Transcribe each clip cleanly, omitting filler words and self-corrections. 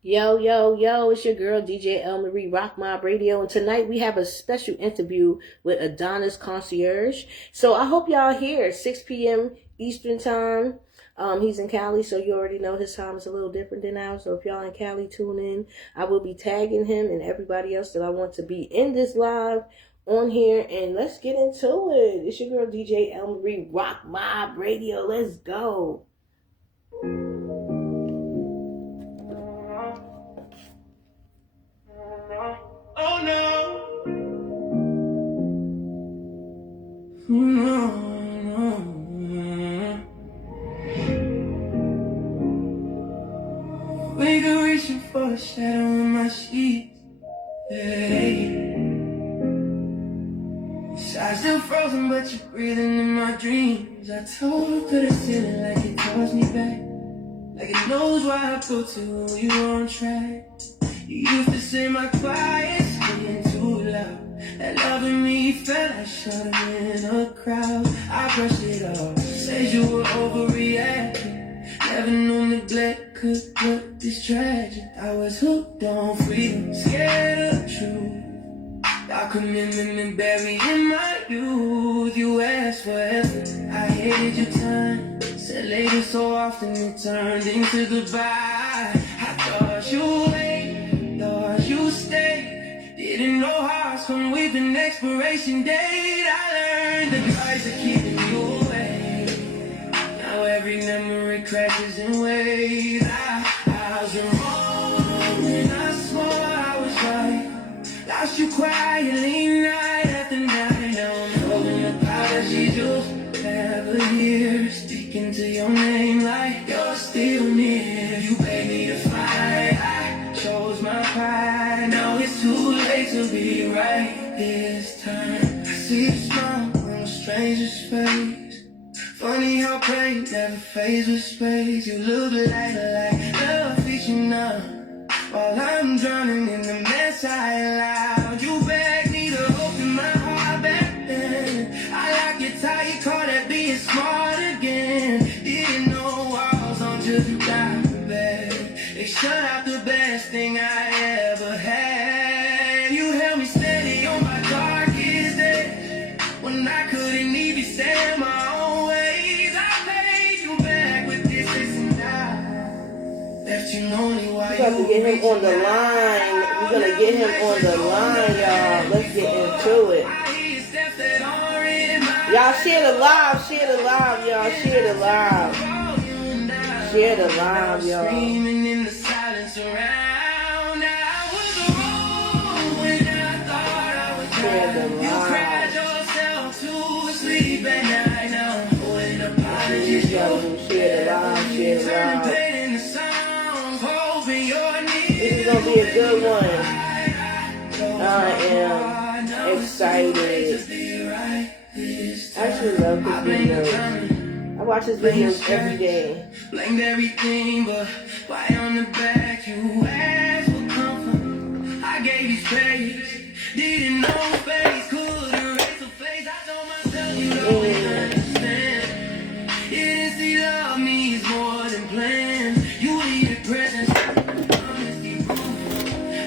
Yo, yo, yo, it's your girl DJ L. Marie, Rock Mob Radio, and tonight we have a special interview with Adonnis Concierge. So I hope y'all here, 6 p.m. Eastern Time. He's in Cali, so you already know his time is a little different than ours. So if y'all in Cali, tune in. I will be tagging him and everybody else that I want to be in this live on here, and let's get into it. It's your girl DJ L. Marie, Rock Mob Radio. Let's go. Oh no. No, no. Wake up reaching for a shadow in my sheets. Hey. I'm still frozen, but you're breathing in my dreams. I told to the ceiling like it calls me back, like it knows why I go to you on track. You used to say my quiet's being too loud, that loving me felt like shutting in a crowd. I brushed it off, said you were overreacting, never knew neglect could look this tragic. I was hooked on freedom, scared of truth. Our commitment and buried in my youth. You asked for effort, I hated your time. Said later so often it turned into goodbye. I thought you wait, thought you stay. Didn't know hearts come with an expiration date. I learned the price of keeping you away. Now every memory crashes in waves. I was wrong when I swore I was right. Lost you quietly night after night. Now I'm holding apologies. You'll never hear speaking to your name like you're still near. You begged me to fight, I chose my pride. Now it's too late to be right this time. I see the smile on a stranger's face. Funny how pain never fades with space. You look like love featuring now, while I'm drowning in the mess I allowed. You begged me to open my heart back then. I like your tight, caught at being smart again. Didn't know I was on just a bed. They shut out the best thing I ever had. You held me steady on my darkest day, when I couldn't even stand my own ways. I paid you back with this and that. Left you lonely while We got to get him on the line. We're going to get him on the line, y'all. Let's get into it. Y'all share the live, share the live, y'all. Share the live. Share the live, y'all. Share the live. Please, y'all, share the live, share the live. This is going to be a good one. I am excited. I actually love his videos. I watch his videos every day. Blamed everything, but why on the back you asked for comfort? I gave you space, didn't know face could erase a face. I told myself you don't understand. You didn't see love means more than plans. You needed presence, honesty, proof.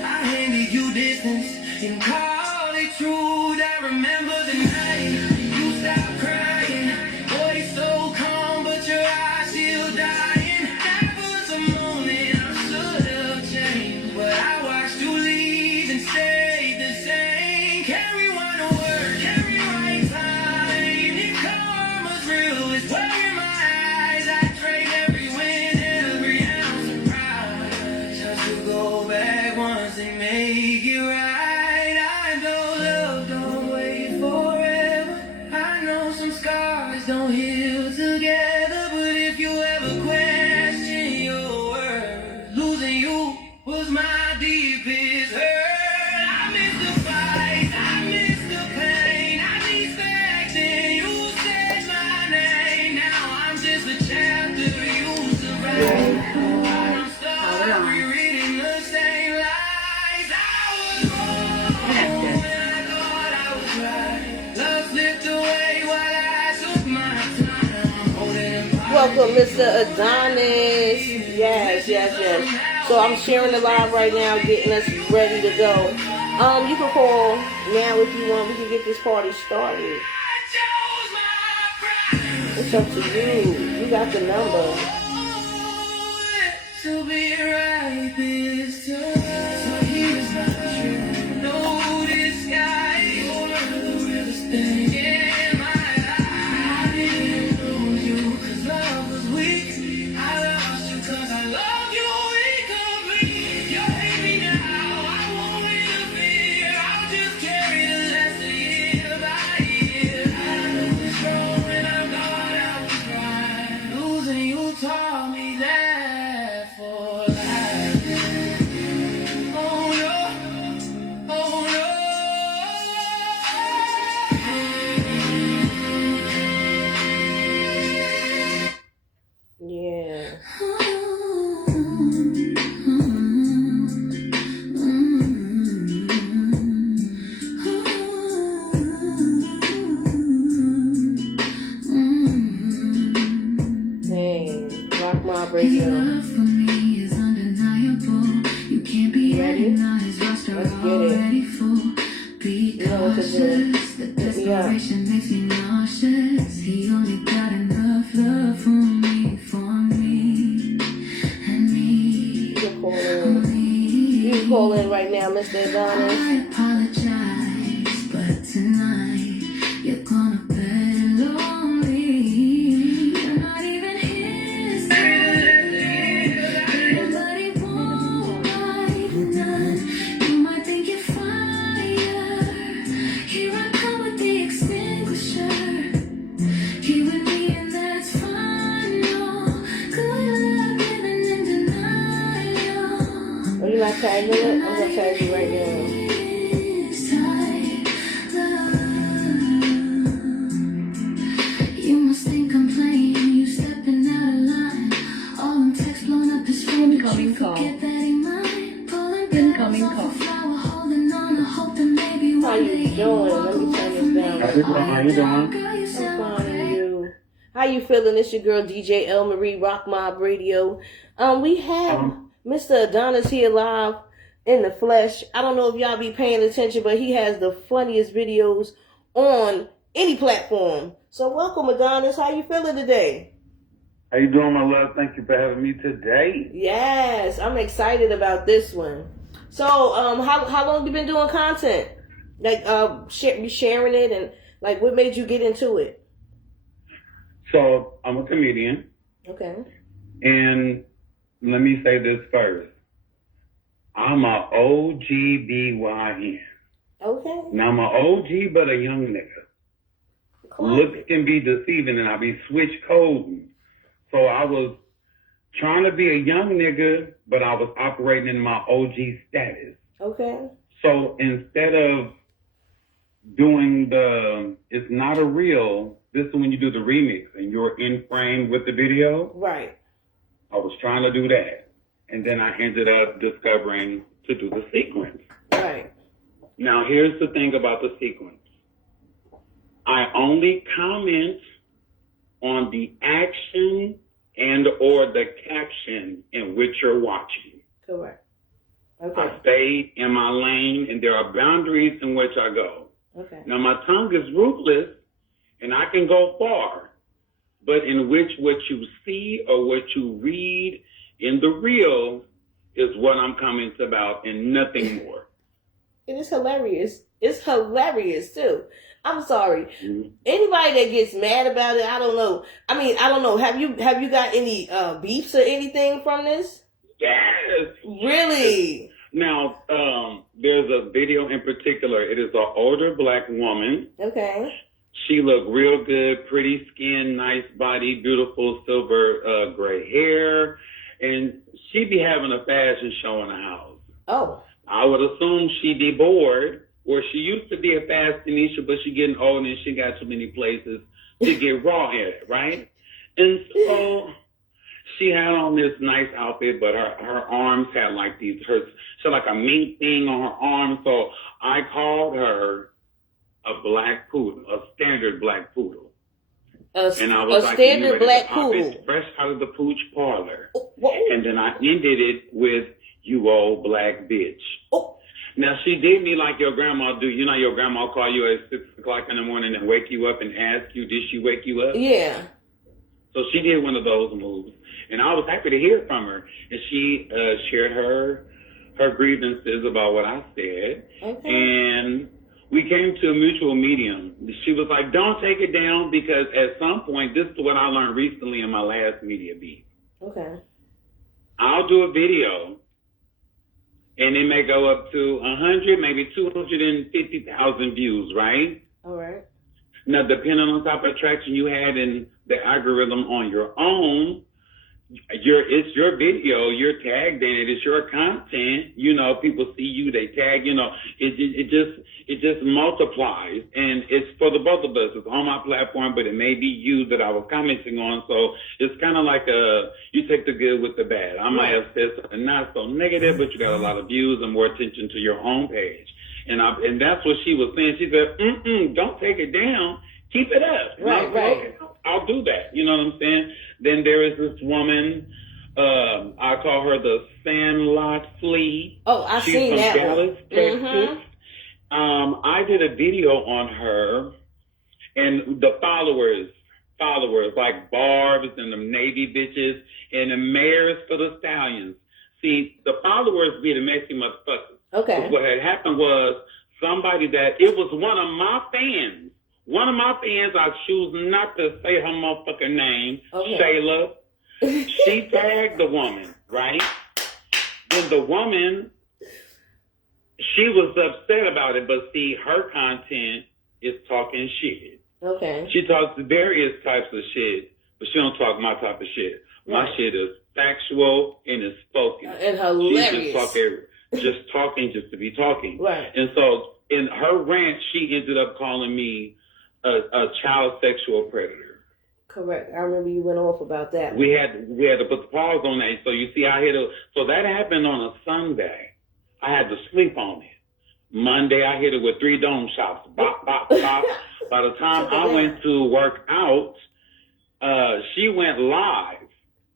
I handed you distance and called it truth. I remember the night you stopped crying, voice so calm, but your eyes still dying. That was a moment I should have changed, but I watched you leave and stayed the same. Carry one word, carry right time. If karma's real, it's wearing my eyes. I trade every win, every ounce of pride, just to go back once and make it right. I know love don't wait forever. I know some scars don't heal together, but if you ever question your worth, losing you was my deepest hurt. I miss the fight, I miss the pain. I need back then you said my name. Now I'm just a chapter you survived. I'm stuck rereading the same lies. I was wrong when I thought I was right. Love slipped away while I took my time. Holding Welcome, Mr. Adonnis. Yes, yes, yes. So I'm sharing the live right now, getting us ready to go. You can call now if you want. We can get this party started. It's up to you. You got the number. To be right this time. So here's my dream. No disguise. The realest thing in my life. I didn't lose you 'cause love was weak. I lost you 'cause I love you incomplete. You hate me now. I won't interfere. I'll just carry the lesson year by year. I know it's wrong and I thought I was right. Losing you taught me that for life. Oh no, oh no. Yeah. Hey, Rock Mob Radio. Love for me is undeniable. You can't be Ready? Adonnis, roster Let's get it. already full. Be You know what to do. cautious, the Hit me up. desperation makes me nauseous. He only got enough love for me, and me, You can call in. only. You can call in right now, Mr. Adonnis. I apologize, but tonight you're gonna bet lonely. You're not even his type, but he won't like none. You might think you're fire. Here I come with the extinguisher. Here with me and that's fine. No good luck living in denial. Are you not tagging it? I'm gonna tag you right now. You must think I'm playing, you stepping out of line. All them texts blowing up his phone, but you forget that he mine. Pulling petals off a flower, holding on to hope that maybe How one day you doing? Let me turn this down. How you doing? Girl, you I'm sound fine, great. and you? How you feeling? It's your girl DJ L Marie, Rock Mob Radio. We have Mr. Adonnis here live in the flesh. I don't know if y'all be paying attention, but he has the funniest videos on any platform. So welcome, Adonnis. How you feeling today? How you doing, my love? Thank you for having me today. Yes, I'm excited about this one. So, how long you been doing content? Like, you sharing it, and like, what made you get into it? So, I'm a comedian, Okay. and let me say this first. I'm a OGBYN. Okay. Now, I'm a OG, but a young nigga. Looks can be deceiving, and I be switch coding. So, I was trying to be a young nigga, but I was operating in my OG status. Okay. So, instead of doing it's not a reel, this is when you do the remix and you're in frame with the video. Right. I was trying to do that. And then I ended up discovering to do the sequence. Right. Now, here's the thing about the sequence. I only comment on the action and or the caption in which you're watching. Correct. Okay. I stay in my lane, and there are boundaries in which I go. Okay. Now, my tongue is ruthless, and I can go far, but in which what you see or what you read in the reel is what I'm commenting about and nothing more. And it's hilarious. It's hilarious, too. I'm sorry. Mm-hmm. Anybody that gets mad about it, I don't know. I mean, I don't know. Have you got any beefs or anything from this? Yes. Really? Now, there's a video in particular. It is an older black woman. Okay. She looked real good, pretty skin, nice body, beautiful silver gray hair. And she be having a fashion show in the house. Oh. I would assume she'd be bored, or she used to be a fashionista, but she getting old and she got too many places to get raw at, right? And so she had on this nice outfit, but her arms had like she had like a mink thing on her arm. So I called her a black poodle, a standard black poodle. And I was a like, standard black poodle. Fresh out of the pooch parlor. Whoa. And then I ended it with, you old black bitch. Oh. Now, she did me like your grandma do. You know, your grandma call you at 6 o'clock in the morning and wake you up and ask you, did she wake you up? Yeah. So she did one of those moves. And I was happy to hear from her. And she shared her grievances about what I said. Okay. And we came to a mutual medium. She was like, don't take it down, because at some point, this is what I learned recently in my last media beat. Okay. I'll do a video, and it may go up to 100, maybe 250,000 views, right? All right. Now, depending on the type of traction you had in the algorithm on your own, it's your video, you're tagged in it, it's your content, you know, people see you, they tag, you know, it just multiplies, and it's for the both of us. It's on my platform, but it may be you that I was commenting on, so it's kind of like you take the good with the bad. I might have said something not so negative, but you got a lot of views and more attention to your home page, and that's what she was saying. She said, don't take it down, keep it up. Right, right. Okay, I'll do that. You know what I'm saying? Then there is this woman, I call her the Sandlot Flea. Oh, I've She's seen from that Dallas, one. Texas. I did a video on her, and the followers like Barb's and the Navy bitches and the mayors for the stallions. See, the followers be the messy motherfuckers. Okay. What had happened was it was one of my fans. One of my fans, I choose not to say her motherfucking name, Okay. Shayla. She tagged the woman, right? Then the woman, she was upset about it, but see, her content is talking shit. Okay. She talks various types of shit, but she don't talk my type of shit. My Right. shit is factual and it's spoken. And hilarious. She's just talking just to be talking. Right. And so in her rant, she ended up calling me a child sexual predator. Correct. I remember you went off about that. We had to put the pause on that. So you see, so that happened on a Sunday. I had to sleep on it. Monday, I hit it with 3 dome shots. Bop, bop, bop. By the time I went to work out, she went live.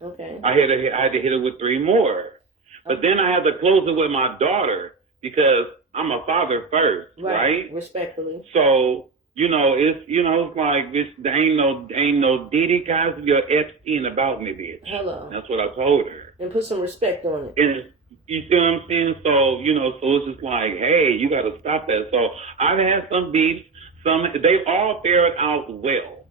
Okay. I had to hit it with 3 more. But then I had to close it with my daughter because I'm a father first, right? Respectfully. So, it's like there ain't no Diddy Cosby or Epstein about me, bitch. Hello. That's what I told her. And put some respect on it. And you see what I'm saying? So, so it's just like, hey, you got to stop that. So I've had some beefs. They've all fared out well.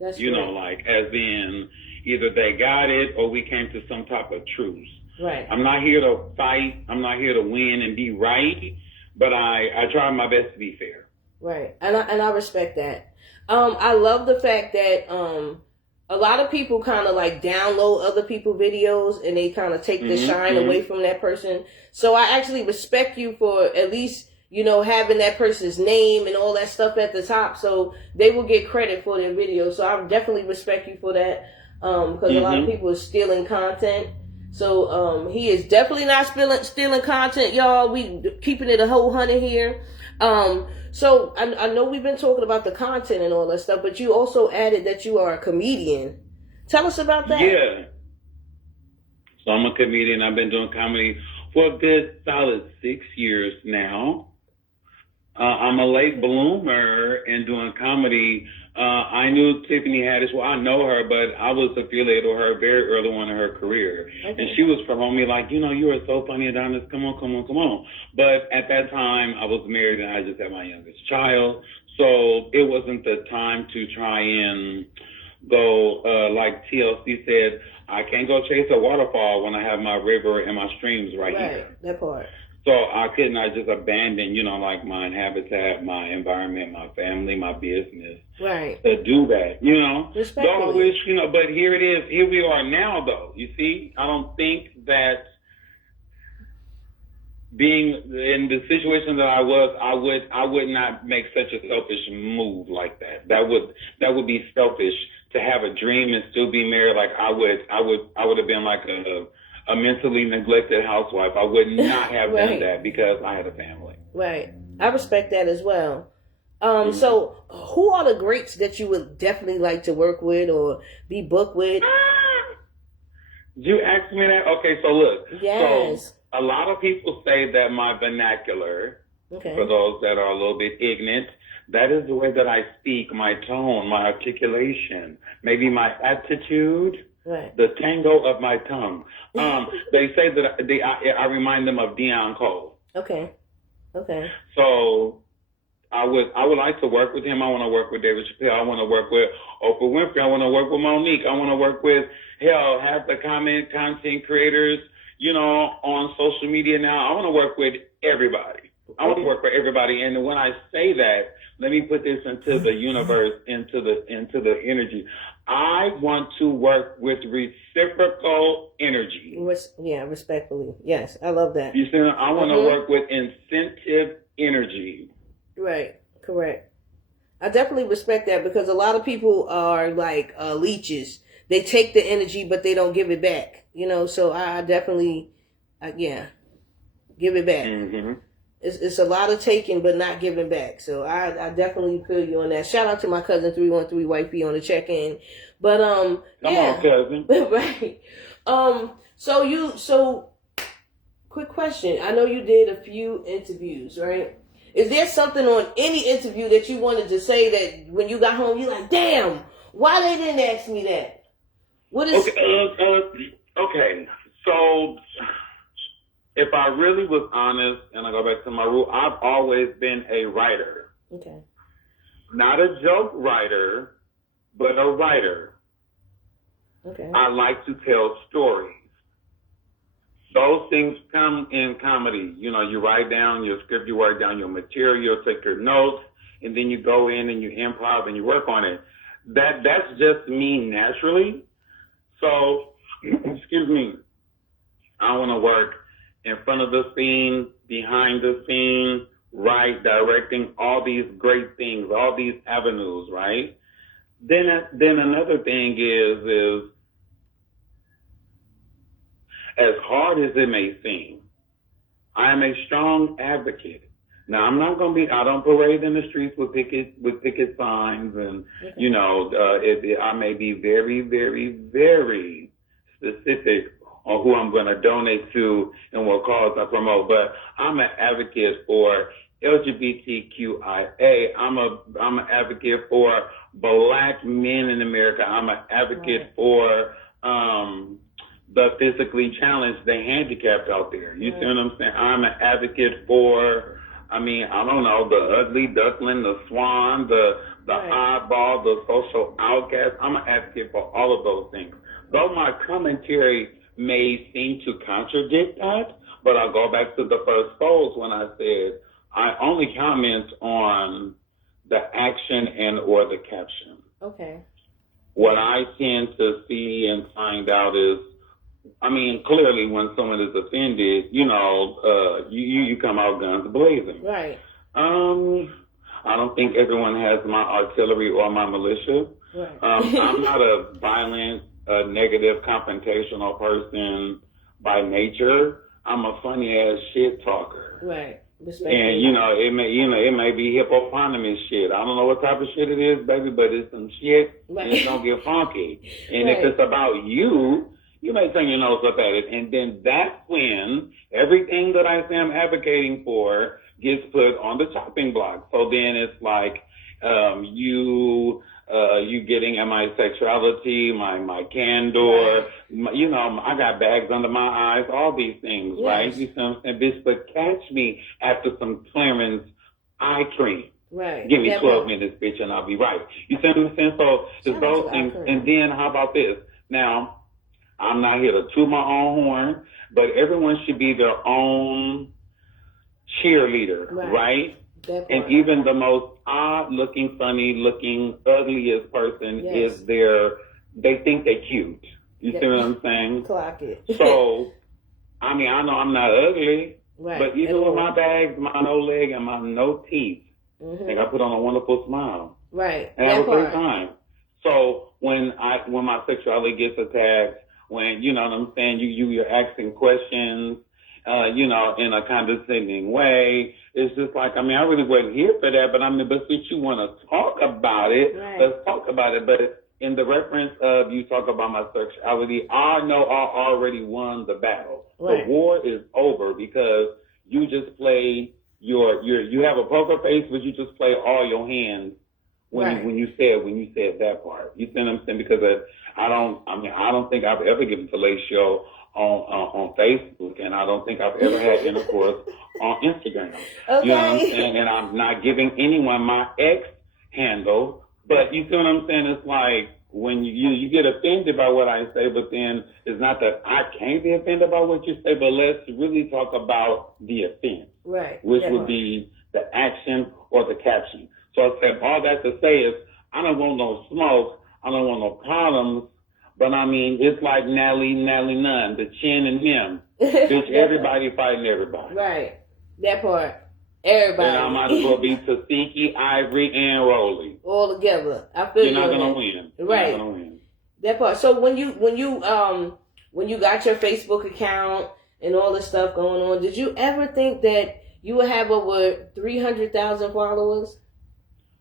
That's Like as in either they got it or we came to some type of truce. Right. I'm not here to fight. I'm not here to win and be right, but I try my best to be fair. Right. And I respect that. I love the fact that a lot of people kind of like download other people's videos and they kind of take the shine away from that person. So I actually respect you for at least, having that person's name and all that stuff at the top, so they will get credit for their video. So I definitely respect you for that, because a lot of people are stealing content. So he is definitely not stealing content, y'all. We keeping it a whole 100 here. So I know we've been talking about the content and all that stuff, but you also added that you are a comedian. Tell us about that. Yeah. So I'm a comedian. I've been doing comedy for a good solid 6 years now. I'm a late bloomer in doing comedy. I knew Tiffany Haddish. Well, I know her, but I was affiliated with her very early on in her career. Okay. And she was promoting me like, you are so funny, Adonnis. Come on. But at that time, I was married and I just had my youngest child. So it wasn't the time to try and go, like TLC said, I can't go chase a waterfall when I have my river and my streams right here. Right, that part. So I couldn't just abandon, like my habitat, my environment, my family, my business. Right. To do that, Respectfully. So I wish, but here it is. Here we are now, though. You see, I don't think that being in the situation that I was, I would not make such a selfish move like that. That would be selfish to have a dream and still be married. Like I would have been like a mentally neglected housewife. I would not have right. done that because I had a family. Right. I respect that as well. So who are the greats that you would definitely like to work with or be booked with? You asked me that? Okay, so look. Yes. So a lot of people say that my vernacular, Okay. for those that are a little bit ignorant, that is the way that I speak, my tone, my articulation, maybe my attitude, Right. the tango of my tongue. They say that I remind them of Deion Cole. Okay. Okay. So I would like to work with him. I want to work with David Chappelle. I want to work with Oprah Winfrey. I want to work with Monique. I want to work with, half the content creators, on social media now. I want to work with everybody. I want to work for everybody. And when I say that, let me put this into the universe, into the energy. I want to work with reciprocal energy. Respectfully. Yes, I love that. You see, I want to work with incentive energy. Right. Correct. I definitely respect that because a lot of people are like leeches. They take the energy, but they don't give it back. So I definitely, give it back. Mm-hmm. It's a lot of taking, but not giving back. So I definitely feel you on that. Shout out to my cousin 313 Wifey on the check-in. But Come on, cousin. Right. So quick question. I know you did a few interviews, right? Is there something on any interview that you wanted to say that when you got home you're like, damn, why they didn't ask me that? What is okay. So if I really was honest, and I go back to my rule, I've always been a writer. Okay. Not a joke writer, but a writer. Okay. I like to tell stories. Those things come in comedy. You write down your script, you write down your material, take your notes, and then you go in and you improv and you work on it. That's just me naturally. So, excuse me, I want to work in front of the scene, behind the scene, right, directing, all these great things, all these avenues, right? Then another thing is as hard as it may seem, I am a strong advocate. Now, I'm not going to I don't parade in the streets with picket signs, and, I may be very, very, very specific on who I'm going to donate to and what cause I promote, but I'm an advocate for LGBTQIA. I'm an advocate for Black men in America. I'm an advocate for the physically challenged, the handicapped out there. You see what I'm saying? I'm an advocate for, I don't know, the ugly duckling, the swan, the oddball, the social outcast. I'm an advocate for all of those things. Though my commentary may seem to contradict that, but I'll go back to the first polls when I said I only comment on the action and or the caption. Okay. What I tend to see and find out is, clearly when someone is offended, you come out guns blazing. Right. I don't think everyone has my artillery or my militia. Right. I'm not a violent, negative, confrontational person by nature. I'm a funny ass shit talker. Right. And it may be hippopotamus shit. I don't know what type of shit it is, baby, but it's some shit. Right. And it's gonna get funky. And if it's about you, you may turn your nose up at it, and then that's when everything that I say I'm advocating for gets put on the chopping block. So then it's like you getting at my sexuality, my candor, I got bags under my eyes, all these things, right? You see what I'm saying? Bitch, but catch me after some Clarence eye cream. Right. Give me 12 minutes, bitch, and I'll be right. You see what I'm saying? So it's those things. And then how about this? Now, I'm not here to toot my own horn, but everyone should be their own cheerleader, right? And even the most odd-looking, funny-looking, ugliest person they think they're cute. You see what I'm saying? Clock it. So, I know I'm not ugly, but even with my bags, my no leg, and my no teeth, I think I put on a wonderful smile. Right. And have a great time. So when my sexuality gets attacked, when, you know what I'm saying, you're asking questions, in a condescending way. It's just like, I really wasn't here for that, but but since you want to talk about it, let's talk about it. But in the reference of you talk about my sexuality, I know I already won the battle. Right. The war is over because you just play you have a poker face, but you just play all your hands when you said that part. You see what I'm saying? Because I don't think I've ever given fellatio on Facebook, and I don't think I've ever had intercourse on Instagram. Okay. You know what I'm saying? And I'm not giving anyone my ex handle, but you see what I'm saying? It's like when you get offended by what I say, but then it's not that I can't be offended by what you say, but let's really talk about the offense, right? Which would be the action or the caption. So I said all that to say is I don't want no smoke, I don't want no problems, but I mean it's like Nally none, the chin and him, bitch. Everybody fighting everybody. Right, that part. Everybody. And I might as well be Tasiki, Ivory, and Rolly. All together. I feel you're not gonna win. Right. You're not gonna win. That part. So when you got your Facebook account and all this stuff going on, did you ever think that you would have over 300,000 followers?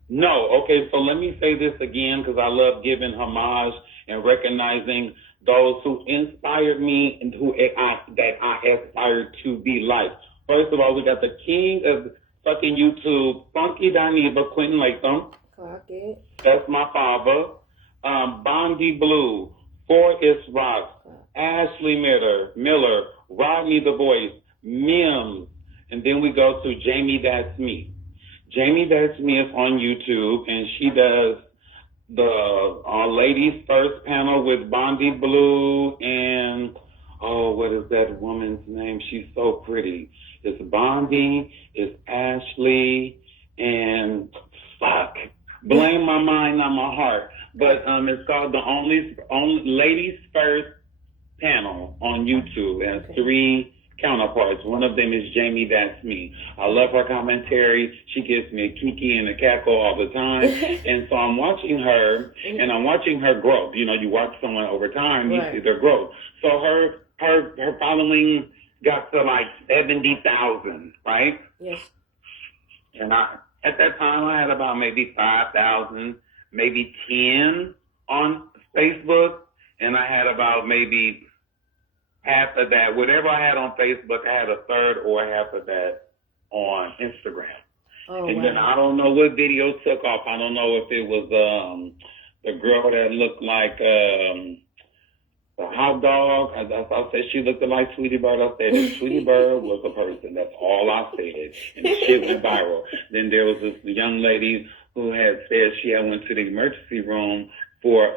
No. Okay. So let me say this again because I love giving homage and recognizing those who inspired me and that I aspired to be like. First of all, we got the king of fucking YouTube, Funky Dineva, Quentin Latham. Clock it. That's my father. Bondi Blue, Forrest Rock, Ashley Miller, Rodney the Voice, Mims, and then we go to Jamie That's Me. Jamie That's Me is on YouTube, and she does the Ladies First panel with Bondi Blue and, what is that woman's name? She's so pretty. It's Bondi, it's Ashley, and blame my mind, not my heart. But it's called the only Ladies First panel on YouTube. It has 3 counterparts. One of them is Jamie That's Me. I love her commentary. She gives me a kiki and a cackle all the time. And so I'm watching her, and I'm watching her growth. You know, you watch someone over time, you see their growth. So her following got to like 70,000, right? Yes. And at that time, I had about maybe 5,000, maybe 10 on Facebook, and I had about maybe half of that. Whatever I had on Facebook, I had a third or half of that on Instagram. Oh, and then I don't know what video took off. I don't know if it was the girl that looked like the hot dog. I said she looked like Sweetie Bird. I said if Sweetie Bird was a person. That's all I said. And the shit went viral. Then there was this young lady who had said she had went to the emergency room for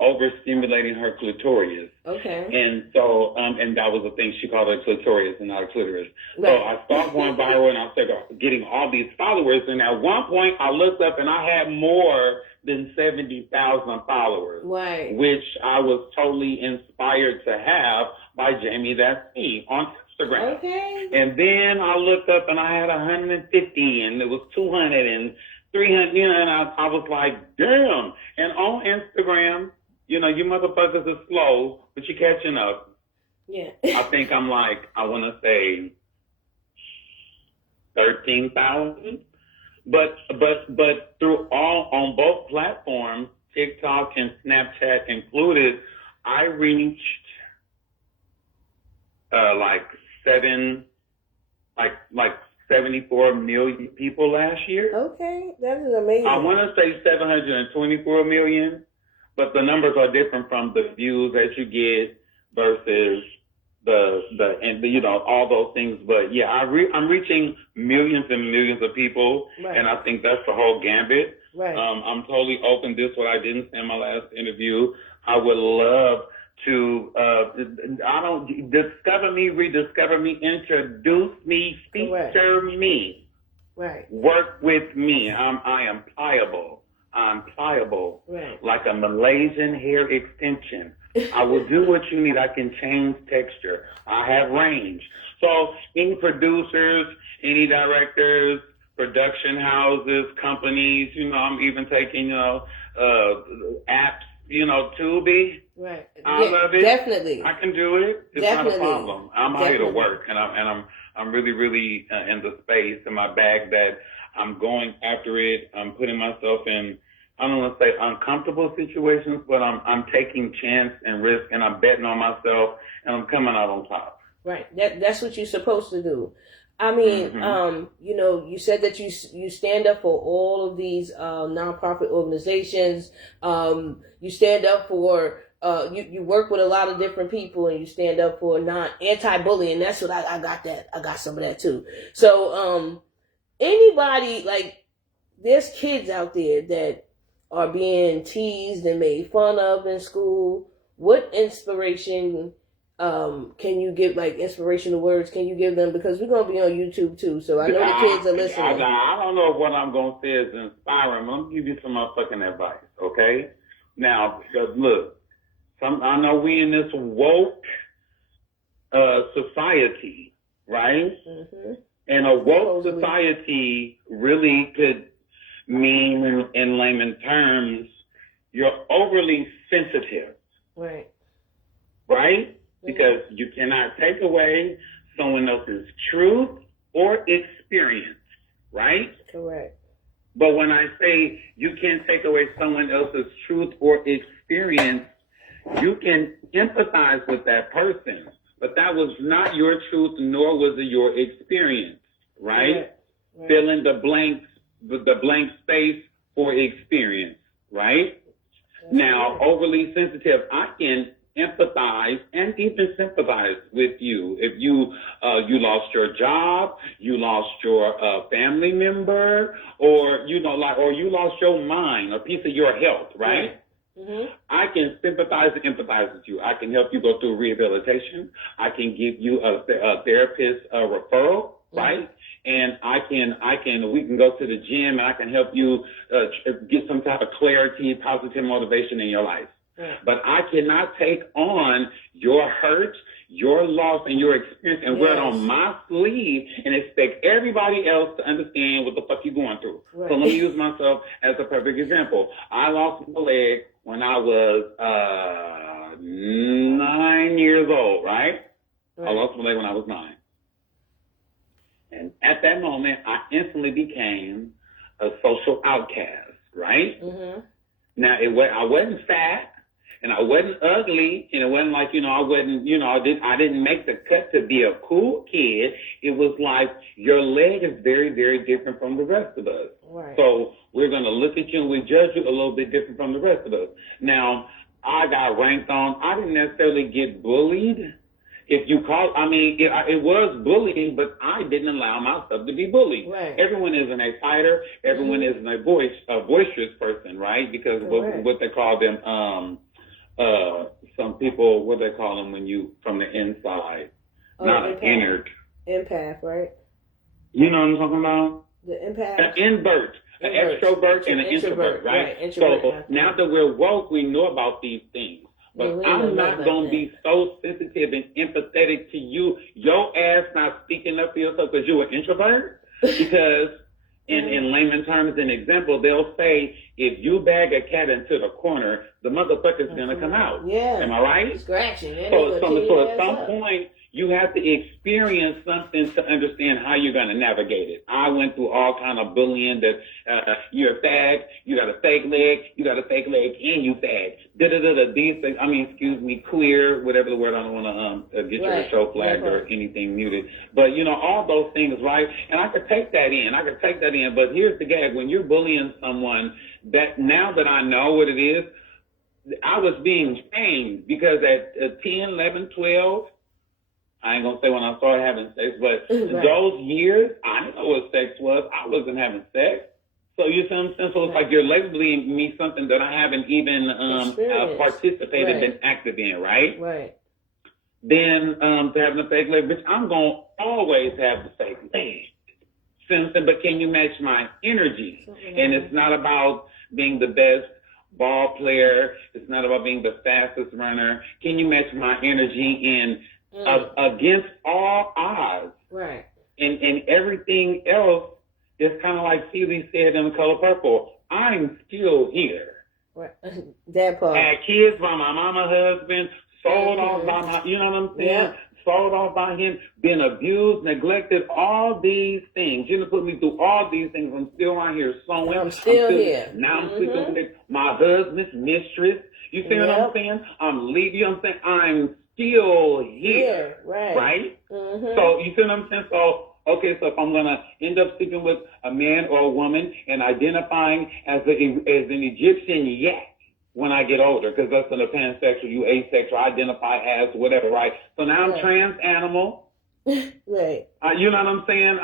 overstimulating her clitoris. Okay. And so, and that was the thing. She called it a clitoris and not a clitoris. Right. So I started going viral, and I started getting all these followers. And at one point, I looked up, and I had more than 70,000 followers. Right. Which I was totally inspired to have by Jamie That's Me on Instagram. Okay. And then I looked up, and I had 150, and it was 200, and 300, you know, and I was like, damn. And on Instagram, you know, you motherfuckers are slow, but you're catching up. Yeah. I think I'm like, I want to say 13,000. But through on both platforms, TikTok and Snapchat included, I reached like 74 million people last year. Okay, that is amazing. I want to say 724 million, but the numbers are different from the views that you get versus the you know, all those things. But yeah, I'm reaching millions and millions of people, right. And I think that's the whole gambit. Right. I'm totally open. This what I didn't say in my last interview. I would love to discover me, rediscover me, introduce me, feature me, right? Work with me. I am pliable. I'm pliable, right? Like a Malaysian hair extension. I will do what you need. I can change texture. I have range. So any producers, any directors, production houses, companies, you know, I'm even taking, you know, apps, you know, Tubi. Right. I love it. Definitely. I can do it. It's definitely. not a problem. I'm out here to work, and I'm really, really in the space in my bag that I'm going after it. I'm putting myself in I don't want to say uncomfortable situations, but I'm taking chance and risk, and I'm betting on myself, and I'm coming out on top. Right. That's what you're supposed to do. I mean, you know, you said that you stand up for all of these nonprofit organizations. You stand up for you work with a lot of different people, and you stand up for anti-bullying. That's what I got. I got some of that too. So anybody, like, there's kids out there that are being teased and made fun of in school. What inspiration can you give, like, inspirational words can you give them? Because we're going to be on YouTube too, so I know the kids are listening. I don't know if what I'm going to say is inspiring. I'm going to give you some motherfucking advice, okay? Now, look, I know we in this woke society, right? Mm-hmm. And a woke society really could mean, in layman terms, you're overly sensitive. Right. Right? Because you cannot take away someone else's truth or experience, right? Correct. But when I say you can't take away someone else's truth or experience, you can empathize with that person. But that was not your truth, nor was it your experience, right? Right. Fill in the blank space for experience, right? That's now, right. Overly sensitive, I can empathize and even sympathize with you. If you lost your job, you lost your family member, or you lost your mind, a piece of your health, right? Mm-hmm. I can sympathize and empathize with you. I can help you go through rehabilitation. I can give you a therapist referral, right? And we can go to the gym, and I can help you get some type of clarity, positive motivation in your life. But I cannot take on your hurt, your loss, and your experience and wear it on my sleeve and expect everybody else to understand what the fuck you're going through. Right. So let me use myself as a perfect example. I lost my leg when I was 9 years old, right? I lost my leg when I was 9. And at that moment, I instantly became a social outcast, right? Mm-hmm. Now, I wasn't fat. And I wasn't ugly, and it wasn't like, I didn't make the cut to be a cool kid. It was like, your leg is very, very different from the rest of us. Right. So we're going to look at you and we judge you a little bit different from the rest of us. Now, I got ranked on. I didn't necessarily get bullied. If you call, it was bullying, but I didn't allow myself to be bullied. Right. Everyone isn't a fighter. Everyone isn't a boisterous person, right? Because what they call them, some people, what they call them when you from the inside, not an inner. Empath, right? You know what I'm talking about? The empath. An invert, an extrovert, and an introvert, right? So now that we're woke, we know about these things. But I'm not going to be so sensitive and empathetic to you. Your ass not speaking up for yourself because you're an introvert. Because in layman terms, an example, they'll say, if you bag a cat into the corner, the motherfucker's going to come out. Yeah. Am I right? Scratching. So at some point, you have to experience something to understand how you're going to navigate it. I went through all kind of bullying that you're a fag, you got a fake leg, and you fag. These things, queer, whatever the word, I don't want to get your show flagged or anything muted. But, all those things, right? And I could take that in. But here's the gag. When you're bullying someone, that now that I know what it is, I was being shamed because at 10, 11, 12, I ain't going to say when I started having sex, but those years, I didn't know what sex was. I wasn't having sex. So you see what I'm saying? So it's like you're labeling me something that I haven't even participated, been active in, right? Right. Then to having a fake leg, bitch, I'm going to always have the fake leg. Something, but can you match my energy? And it's not about being the best ball player. It's not about being the fastest runner. Can you match my energy in against all odds? Right. And everything else is kind of like Celie said in The Color Purple. I'm still here. Right. That part. Had kids by my mama, husband, sold off by my, you know what I'm saying? Yeah. sold off by him, been abused, neglected, all these things. You done put me through all these things. I'm still out here sewing. I'm still here. Now I'm sleeping with my husband's mistress. You see what I'm saying? I'm leaving. You know what I'm saying? I'm still here. Right? So you see what I'm saying? So, okay, so if I'm going to end up sleeping with a man or a woman and identifying as an Egyptian yet when I get older, because that's in a pansexual, you asexual, identify as whatever, right? So now I'm trans animal. Right. You know what I'm saying?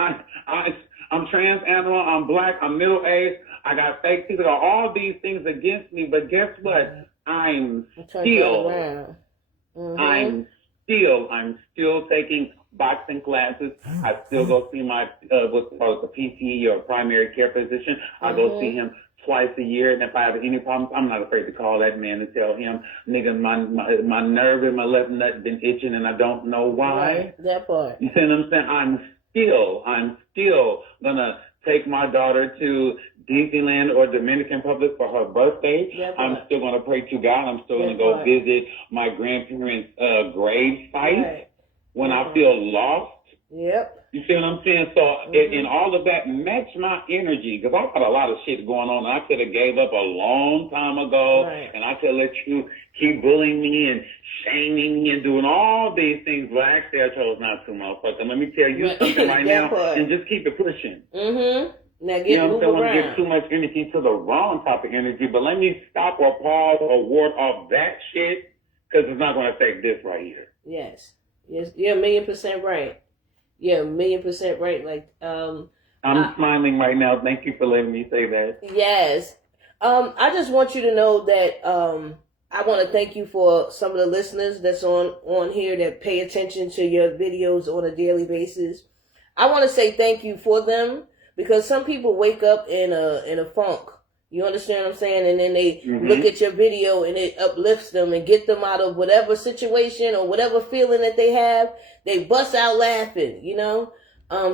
I'm trans animal, I'm black, I'm middle-aged, I got fake teeth, I got all these things against me, but guess what? I'm still taking boxing classes. I still go see my what's called the PCE or primary care physician. I go see him twice a year, and if I have any problems, I'm not afraid to call that man and tell him, nigga, my nerve in my left nut been itching, and I don't know why. Right. That part. You see what I'm saying? I'm still gonna take my daughter to Disneyland or Dominican Republic for her birthday. I'm still going to pray to God. I'm still going to go visit my grandparents' grave site when I feel lost. You see what I'm saying? So, and all of that match my energy, because I got a lot of shit going on. I could have gave up a long time ago, and I could let you keep bullying me and shaming me and doing all these things, but actually I chose not to, motherfucker. Let me tell you something right now, and just keep it pushing. Now You know what I'm saying? I don't want to give too much energy to the wrong type of energy, but let me stop or pause or ward off that shit, because it's not going to affect this right here. Yes, you're 1,000,000% right. Yeah, 1,000,000% right. Like, I'm smiling right now. Thank you for letting me say that. Yes. I just want you to know that I want to thank you for some of the listeners that's on here that pay attention to your videos on a daily basis. I want to say thank you for them, because some people wake up in a funk. You understand what I'm saying? And then they look at your video and it uplifts them and get them out of whatever situation or whatever feeling that they have. They bust out laughing, you know?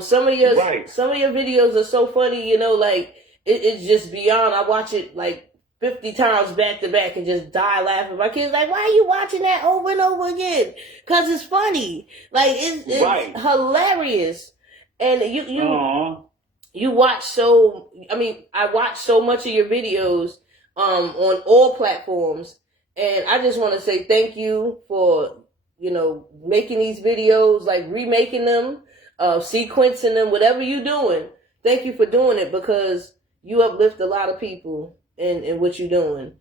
Some of your videos are so funny, you know, like it's just beyond. I watch it like 50 times back to back and just die laughing. My kids like, why are you watching that over and over again? Cause it's funny. Like it's hilarious. And you watch I watch so much of your videos on all platforms, and I just want to say thank you for, you know, making these videos, like remaking them, sequencing them, whatever you're doing. Thank you for doing it, because you uplift a lot of people in what you're doing.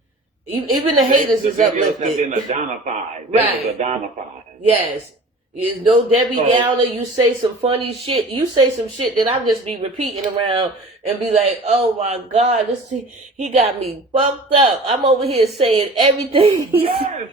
Even the haters is uplifted. The videos have been Adonified. Right. Adonified. Yes. There's no Debbie Downer. You say some funny shit. You say some shit that I'll just be repeating around and be like, oh my God, he got me fucked up. I'm over here saying everything. Yes.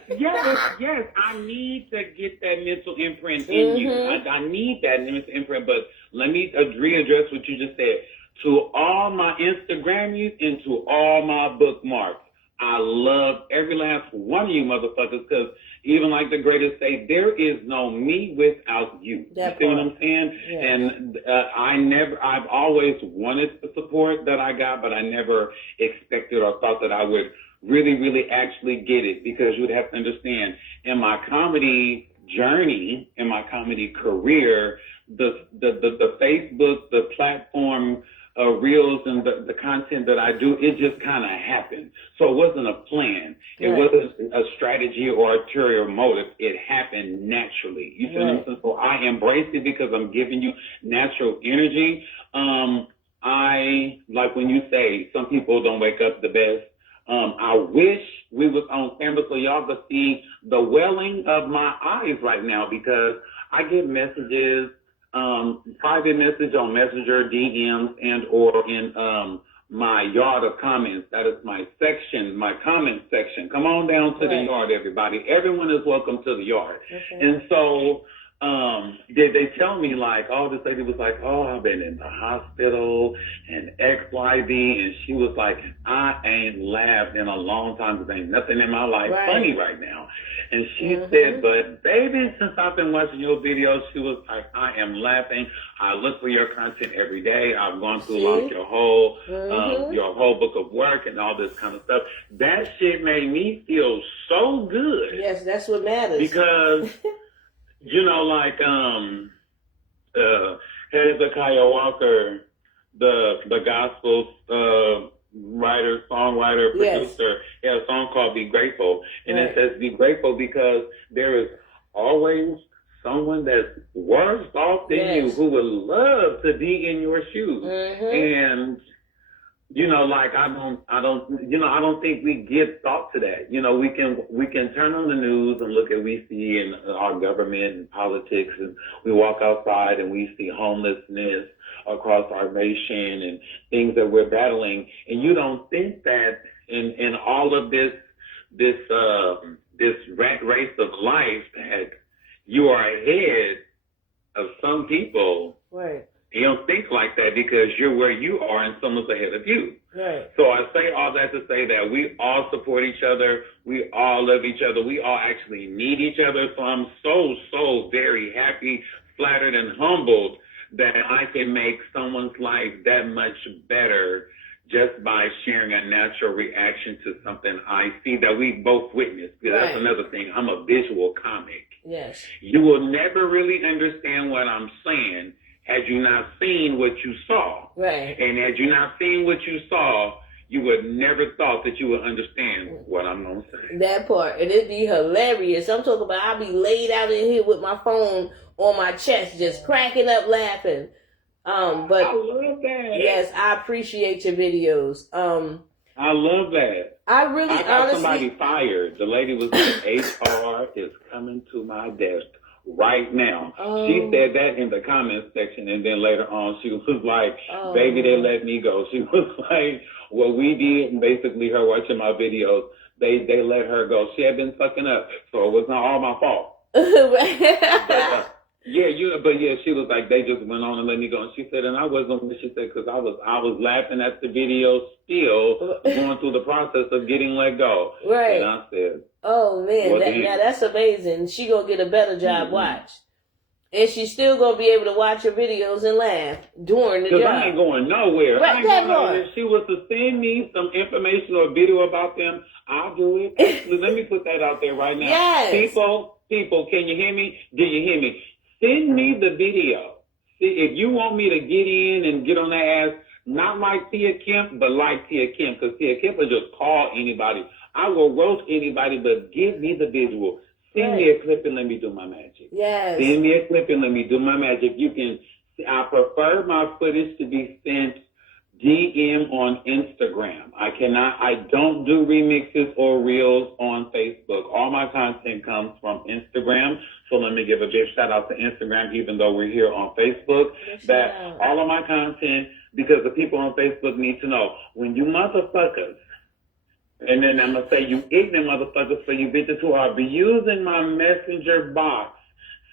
I need to get that mental imprint in you. I need that mental imprint. But let me readdress what you just said. To all my Instagrammies and to all my bookmarks, I love every last one of you motherfuckers, because even like the greatest say, there is no me without you. You see what I'm saying? Yes. And I've always wanted the support that I got, but I never expected or thought that I would really, really actually get it, because you would have to understand, in my comedy journey, in my comedy career, the Facebook, the platform, reels and the content that I do, it just kind of happened. So it wasn't a plan. It wasn't a strategy or ulterior motive. It happened naturally. You see what I'm saying? So I embrace it because I'm giving you natural energy. I, like when you say some people don't wake up the best, I wish we was on camera so y'all could see the welling of my eyes right now, because I get messages, private message on Messenger, DMs, and or in my yard of comments. That is my section, my comment section. Come on down to the yard, everybody. Everyone is welcome to the yard. And so they tell me, like, oh, this lady was like, oh, I've been in the hospital and XYZ, and she was like, I ain't laughed in a long time because ain't nothing in my life funny right now. And she said, but baby, since I've been watching your videos, she was like, I am laughing. I look for your content every day. I've gone through like your whole book of work and all this kind of stuff. That shit made me feel so good. Yes, that's what matters. Because You know, like Hezekiah Walker, the gospel writer, songwriter, Yes. producer, he has a song called "Be Grateful," and Right. it says, "Be grateful because there is always someone that's worse off than you Yes. who would love to be in your shoes." And you know, like I don't think we give thought to that. You know, we can turn on the news and look at we see in our government and politics, and we walk outside and we see homelessness across our nation and things that we're battling, and you don't think that in all of this rat race of life that you are ahead of some people. Right. You don't think like that because you're where you are and someone's ahead of you. Right. So I say all that to say that we all support each other. We all love each other. We all actually need each other. So I'm so very happy, flattered, and humbled that I can make someone's life that much better just by sharing a natural reaction to something I see that we both witnessed. Because that's another thing. I'm a visual comic. Yes. You will never really understand what I'm saying had you not seen what you saw. Right. And had you not seen what you saw, you would never thought that you would understand what I'm going to say. That part. And it'd be hilarious. I'm talking about I'll be laid out in here with my phone on my chest, just cracking up laughing. But I love that. Yes, I appreciate your videos. I love that. I really I got honestly somebody fired. The lady was like, HR is coming to my desk right now. She said that in the comment section, and then later on she was like, baby, they let me go. She was like, what we did, and basically her watching my videos, they let her go. She had been fucking up, so it was not all my fault. She was like, they just went on and let me go. And she said, and I wasn't, she said, because I was laughing at the video still, going through the process of getting let go. Right. And I said, oh man, now that's amazing. She gonna get a better job, watch. And she's still gonna be able to watch your videos and laugh during the job. Because I ain't going nowhere. Right, I ain't going nowhere. If she was to send me some information or video about them, I'll do it. Actually, let me put that out there right now. Yes. People, can you hear me? Do you hear me? Send me the video. See, if you want me to get in and get on that ass, not like Tia Kemp, but like Tia Kemp, because Tia Kemp will just call anybody. I will roast anybody, but give me the visual. Send me a clip and let me do my magic. Yes. Send me a clip and let me do my magic. You can. I prefer my footage to be sent DM on Instagram. I don't do remixes or reels on Facebook. All my content comes from Instagram. So let me give a big shout out to Instagram, even though we're here on Facebook. That all of my content, because the people on Facebook need to know, when you motherfuckers, and then I'm going to say you ignorant motherfuckers, so you bitches who are abusing my messenger box,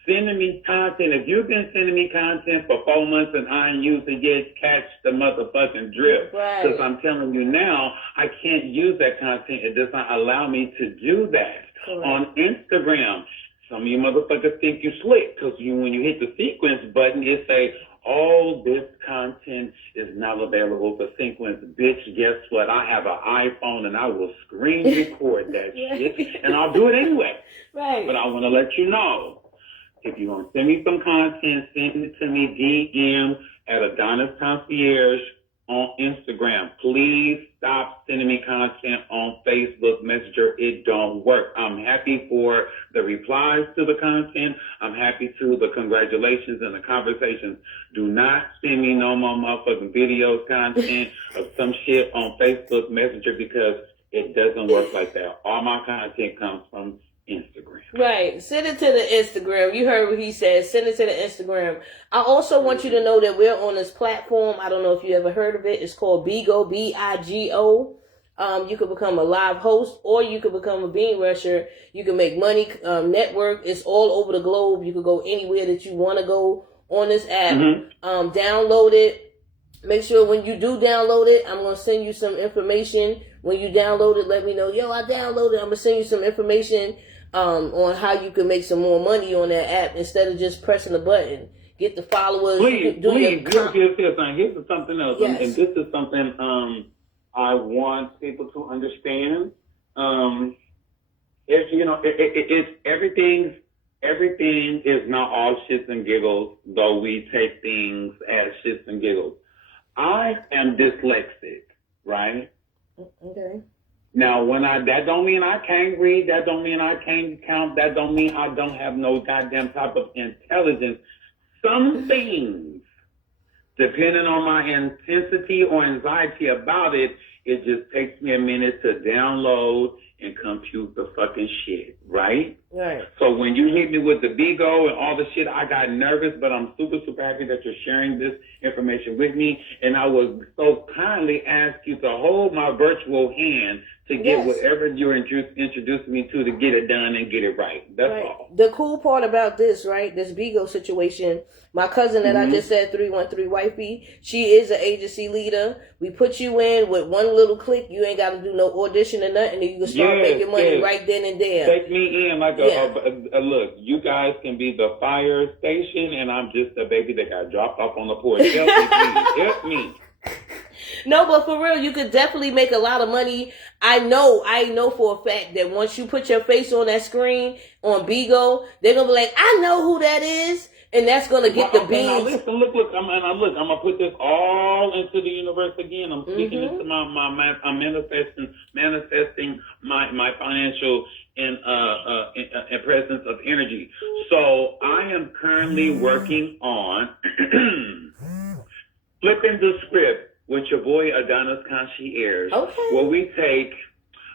sending me content. If you've been sending me content for 4 months and I ain't used it yet, catch the motherfucking drip. Because I'm telling you now, I can't use that content. It does not allow me to do that. On Instagram, some of you motherfuckers think you slick because when you hit the sequence button, it say, oh, this content is not available for sequence. Bitch, guess what? I have an iPhone and I will screen record that shit, and I'll do it anyway. Right. But I want to let you know, if you want to send me some content, send it to me DM at Adonnis Concierge on Instagram. Please stop sending me content on Facebook Messenger. It don't work. I'm happy for the replies to the content. I'm happy to the congratulations and the conversations. Do not send me no more motherfucking videos, content of some shit on Facebook Messenger, because it doesn't work like that. All my content comes from Instagram. Right. Send it to the Instagram. You heard what he said. Send it to the Instagram. I also want you to know that we're on this platform. I don't know if you ever heard of it. It's called Bigo, B-I-G-O. You could become a live host, or you could become a bean rusher. You can make money, network. It's all over the globe. You could go anywhere that you want to go on this app. Download it. Make sure when you do download it, I'm going to send you some information. When you download it, let me know, yo, I downloaded it. I'm going to send you some information on how you can make some more money on that app instead of just pressing the button. Get the followers. Please, here's something else. Yes. And this is something I want people to understand. It's everything's everything is not all shits and giggles, though we take things as shits and giggles. I am dyslexic, right? Okay. Now, that don't mean I can't read, that don't mean I can't count, that don't mean I don't have no goddamn type of intelligence. Some things, depending on my intensity or anxiety about it, it just takes me a minute to download and compute the fucking shit, right? Right. So when you hit me with the Bigo and all the shit, I got nervous, but I'm super, super happy that you're sharing this information with me. And I will so kindly ask you to hold my virtual hand to get whatever you're introducing me to get it done and get it right. That's all. The cool part about this, right, this Bigo situation, my cousin that I just said, 313 Wifey, she is an agency leader. We put you in with one little click. You ain't got to do no audition or nothing. And you can start making money right then and there. Take me in like a look. You guys can be the fire station, and I'm just a baby that got dropped off on the porch. Help me, please. Help me. No, but for real, you could definitely make a lot of money. I know for a fact that once you put your face on that screen on Bigo, they're gonna be like, I know who that is, and that's gonna get the beans. Now listen, look. I'm gonna put this all into the universe again. I'm speaking into I'm manifesting my financial and presence of energy. So I am currently working on flipping the script with your boy Adonnis Concierge, where we take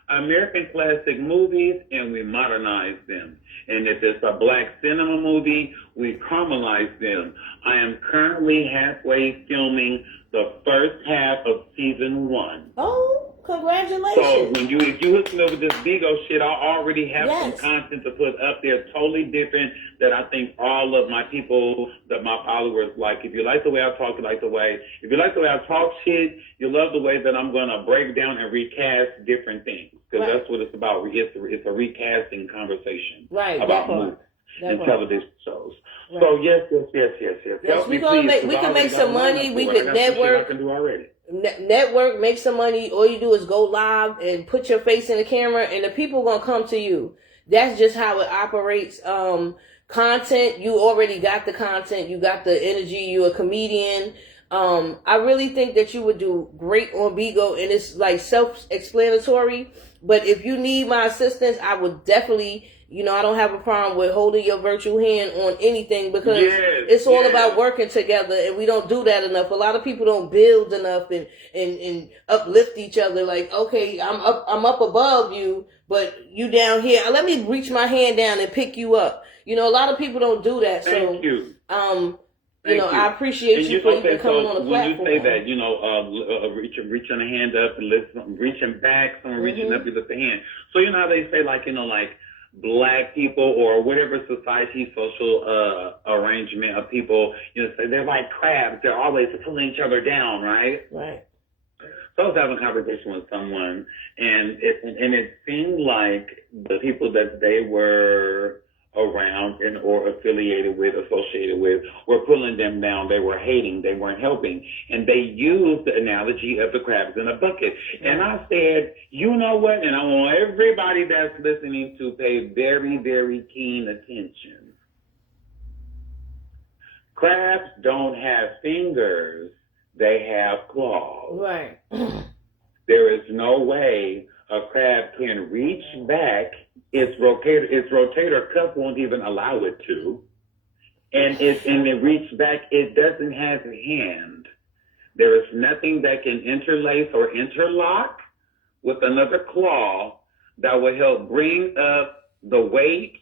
American classic movies and we modernize them. And if it's a black cinema movie, we caramelize them. I am currently halfway filming the first half of season 1. Oh, congratulations. So if you hook me up with this Bigo shit, I already have some content to put up there totally different that I think all of my people, that my followers like. If you like the way I talk, you like the way. If you like the way I talk shit, you love the way that I'm going to break down and recast different things. Because that's what it's about. It's a recasting conversation about movies and television shows. Right. So yes. Yes, we can make some money. We could network. I can do already. Network, make some money. All you do is go live and put your face in the camera, and the people are gonna come to you. That's just how it operates. Content, you already got the content. You got the energy. You're a comedian. I really think that you would do great on Bigo, and it's like self-explanatory. But if you need my assistance, I would definitely, I don't have a problem with holding your virtual hand on anything because it's all about working together, and we don't do that enough. A lot of people don't build enough and uplift each other. Like, okay, I'm up above you, but you down here. Let me reach my hand down and pick you up. A lot of people don't do that. Thank you. I appreciate you for even coming on the platform. When you say that, reaching a hand up and reaching back, someone reaching up, you lift a hand. So you know how they say, like black people or whatever society, social arrangement of people, say they're like crabs. They're always pulling each other down, right? Right. So I was having a conversation with someone, and it seemed like the people that they were around and or affiliated with, associated with, were pulling them down. They were hating. They weren't helping. And they used the analogy of the crabs in a bucket. And I said, you know what? And I want everybody that's listening to pay very, very keen attention. Crabs don't have fingers. They have claws. Right. There is no way a crab can reach back. Its rotator cuff won't even allow it to. And it reach back, it doesn't have a hand. There is nothing that can interlace or interlock with another claw that will help bring up the weight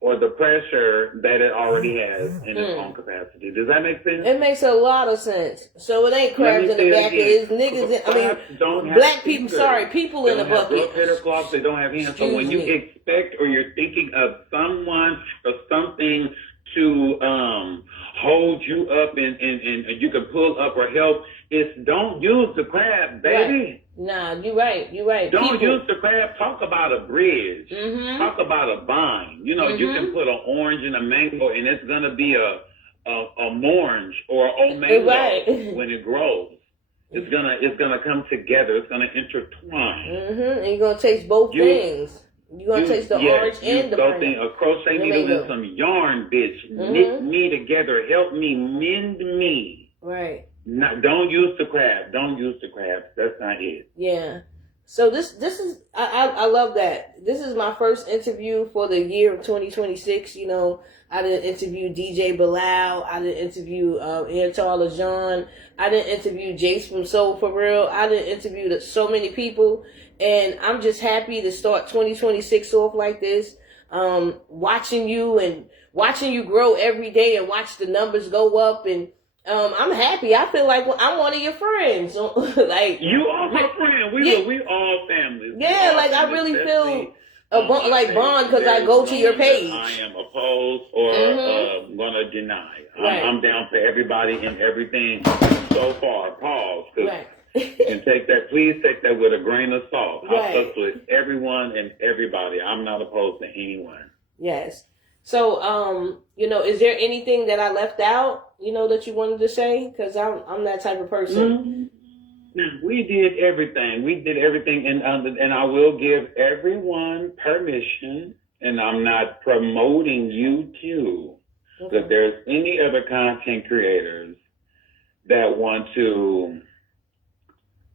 or the pressure that it already has in its own capacity. Does that make sense? It makes a lot of sense. So it ain't crabs in the back. It's niggas black people, people in the bucket. Rotator claws, they don't have hands. So when you expect or you're thinking of someone or something to hold you up and you can pull up or help, don't use the crab, baby. Right. Nah, you're right. Don't use the crab. Talk about a bridge. Talk about a vine. You can put an orange and a mango, and it's gonna be a orange or a mango when it grows. It's gonna come together. It's gonna intertwine. And you're gonna taste both things. You gonna taste the orange and the pineapple. A crochet needle and some yarn, bitch. Knit me together. Help me mend me. Right. Don't use the crab. Don't use the crab. That's not it. Yeah. So this is I love that. This is my first interview for the year of 2026. You know, I didn't interview DJ Bilal. I didn't interview Antar John. I didn't interview Jace from Soul For Real. I didn't interview so many people, and I'm just happy to start 2026 off like this. Watching you grow every day and watch the numbers go up, and I'm happy. I feel like I'm one of your friends. Like you are my friend. We all family. Yeah, like I really feel bond because I go to your page. I am opposed or gonna deny. I'm down for everybody and everything so far. Pause. Right. You can take that. Please take that with a grain of salt. Right. I fuck with everyone and everybody. I'm not opposed to anyone. Yes. So, is there anything that I left out, that you wanted to say? Because I'm that type of person. We did everything. And I will give everyone permission, and I'm not promoting you too. Okay. If there's any other content creators that want to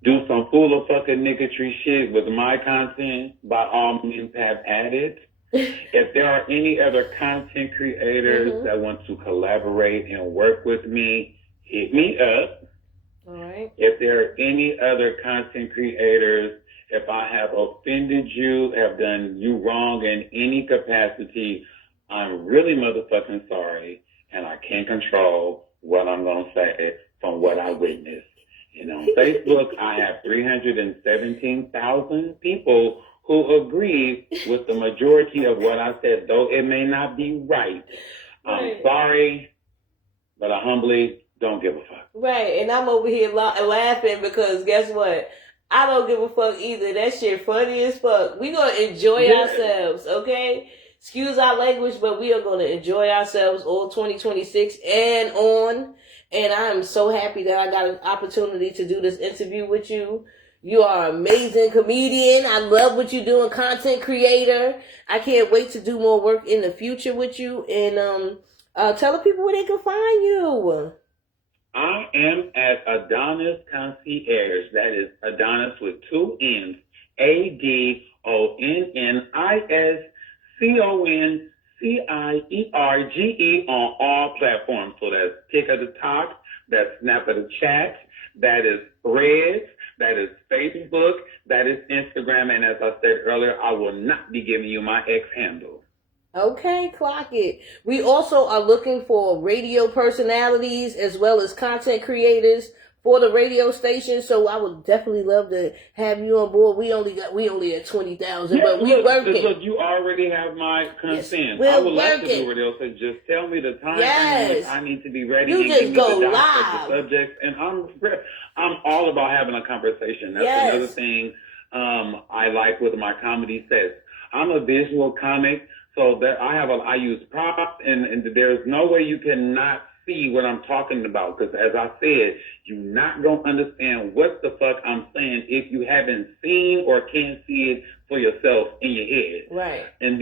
do some fool of fucking niggatry shit with my content, by all means have at it. If there are any other content creators that want to collaborate and work with me, hit me up. All right. If there are any other content creators, if I have offended you, have done you wrong in any capacity, I'm really motherfucking sorry, and I can't control what I'm going to say from what I witnessed. On Facebook, I have 317,000 people who agree with the majority of what I said, though it may not be right. I'm sorry, but I humbly don't give a fuck. Right, and I'm over here laughing because guess what? I don't give a fuck either. That shit funny as fuck. We gonna enjoy ourselves, okay? Excuse our language, but we are gonna enjoy ourselves all 2026 and on. And I am so happy that I got an opportunity to do this interview with you. You are an amazing comedian. I love what you're doing, content creator. I can't wait to do more work in the future with you. And tell the people where they can find you. I am at Adonnis Concierge. That is Adonnis with 2 N's. ADONNISCONCIERGE on all platforms. So that's Tick of the Talk, that's Snap of the Chat, that is Threads, that is Facebook, that is Instagram, and as I said earlier, I will not be giving you my X handle. Okay, clock it. We also are looking for radio personalities as well as content creators for the radio station. So I would definitely love to have you on board. We only at 20,000, but we're working. Look, you already have my consent. Yes, I would like to do radio, so just tell me the time in which I need to be ready. You and just give me go the live. The subjects, and I'm all about having a conversation. That's another thing I like with my comedy sets. I'm a visual comic. So that I use props, and there's no way you cannot see what I'm talking about. Because as I said, you're not going to understand what the fuck I'm saying if you haven't seen or can't see it for yourself in your head. Right. And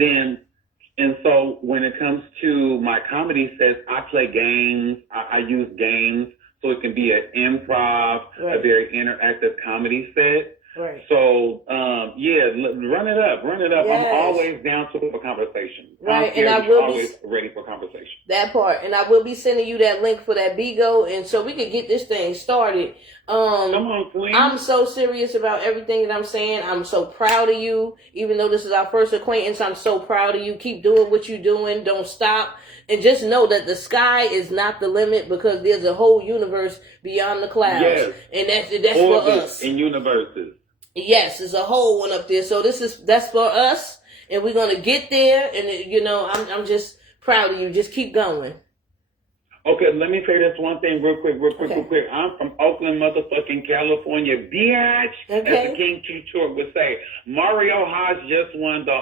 so when it comes to my comedy sets, I play games. I use games. So it can be an improv, a very interactive comedy set. Right. So, run it up. Yes. I'm always down to a conversation. Right, and I will always ready for conversation. That part, and I will be sending you that link for that Bigo, and so we can get this thing started. Come on, Queen. I'm so serious about everything that I'm saying. I'm so proud of you. Even though this is our first acquaintance, I'm so proud of you. Keep doing what you're doing. Don't stop. And just know that the sky is not the limit because there's a whole universe beyond the clouds. Yes. And that's for us. In universes. Yes, there's a whole one up there. So that's for us, and we're gonna get there. And I'm just proud of you. Just keep going. Okay, let me say this one thing real quick. Okay. Real quick. I'm from Oakland, motherfucking California, bitch. As Okay. the King Q Short would say. Mario Haas just won the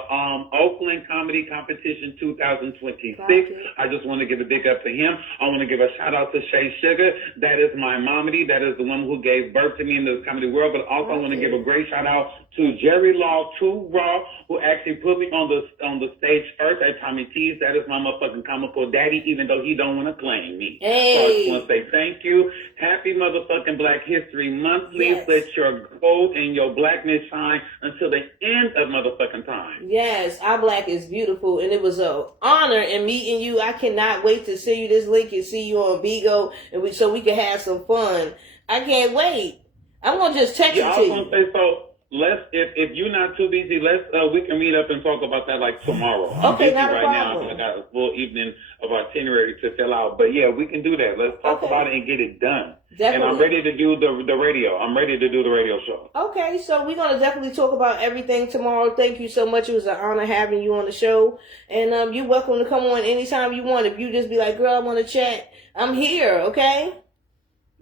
Oakland Comedy Competition 2026. I just want to give a big up to him. I want to give a shout out to Shay Sugar. That is my mommy. That is the one who gave birth to me in the comedy world. But also I want to give a great shout out to Jerry Law, Too Raw, who actually put me on the stage first at Tommy T's. That is my motherfucking comical daddy, even though he don't want to claim me. Hey. So I just want to say thank you. Happy motherfucking Black History Month. Please let your gold and your blackness shine until the end of motherfucking time. Yes, our black is beautiful, and it was an honor in meeting you. I cannot wait to see you this link and see you on Bigo, and so we can have some fun. I can't wait. I'm gonna just text you. I was gonna say so. Let's if you're not too busy, we can meet up and talk about that like tomorrow. I'm okay, busy not a right problem. now. I got a full evening of itinerary to fill out, but yeah, we can do that. Let's talk about it and get it done. Definitely. And I'm ready to do the radio. I'm ready to do the radio show. Okay, so we're gonna definitely talk about everything tomorrow. Thank you so much. It was an honor having you on the show, and you're welcome to come on anytime you want. If you just be like, "Girl, I want to chat," I'm here. Okay.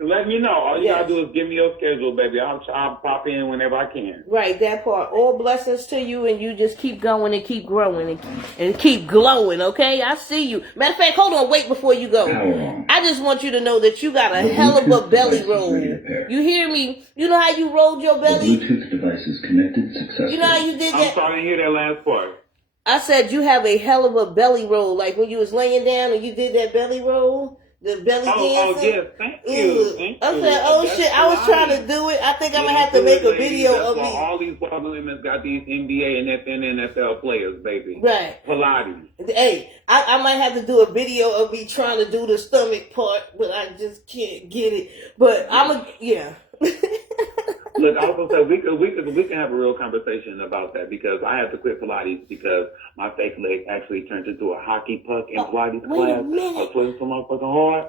Let me know. All you gotta do is give me your schedule, baby. I'll pop in whenever I can. Right, that part. All blessings to you, and you just keep going and keep growing and keep glowing, okay? I see you. Matter of fact, hold on, wait before you go. I just want you to know that you got a hell of a belly roll. You hear me? You know how you rolled your belly? The Bluetooth device is connected successfully. You know how you did that? I'm sorry to hear that last part. I said you have a hell of a belly roll, like when you was laying down and you did that belly roll. The belly dancing. Oh, yes. Thank you. I said, oh, shit, I was trying to do it. I think I'm going to have to make a video of me. All these women got these NBA and NFL players, baby. Right. Pilates. Hey, I might have to do a video of me trying to do the stomach part, but I just can't get it. But yeah. Look, I was gonna say we can have a real conversation about that because I had to quit Pilates because my fake leg actually turned into a hockey puck in Pilates class. Wait a minute. I was sweating so motherfucking hard.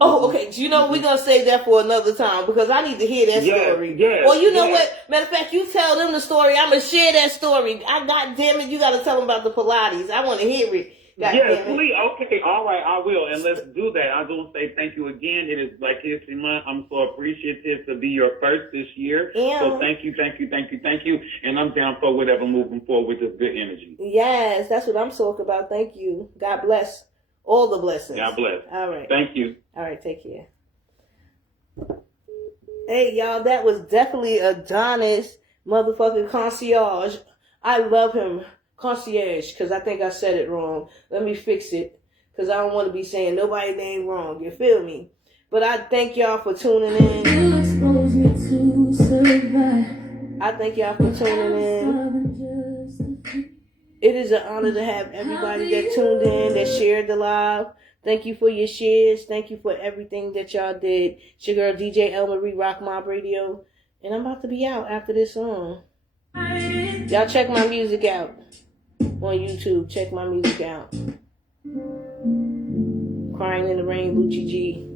Okay. You know, we're going to save that for another time because I need to hear that story. Yes, well, you know what? Matter of fact, you tell them the story. I'm going to share that story. God damn it, you got to tell them about the Pilates. I want to hear it. Yes, please. Okay, all right, I will. And let's do that. I do say thank you again. It is Black History Month. I'm so appreciative to be your first this year. Yeah. So thank you. And I'm down for whatever moving forward with this good energy. Yes, that's what I'm talking about. Thank you. God bless. All the blessings. God bless. All right. Thank you. All right, take care. Hey, y'all, that was definitely Adonnis motherfucking Concierge. I love him. Concierge, because I think I said it wrong. Let me fix it, because I don't want to be saying nobody's name wrong. You feel me? But I thank y'all for tuning in. You expose me to survive. I thank y'all for tuning in. It is an honor to have everybody that tuned in, that shared the live. Thank you for your shares. Thank you for everything that y'all did. It's your girl, DJ El Marie, Rock Mob Radio. And I'm about to be out after this song. Y'all check my music out on YouTube. Check my music out. Crying in the Rain, Lucci G.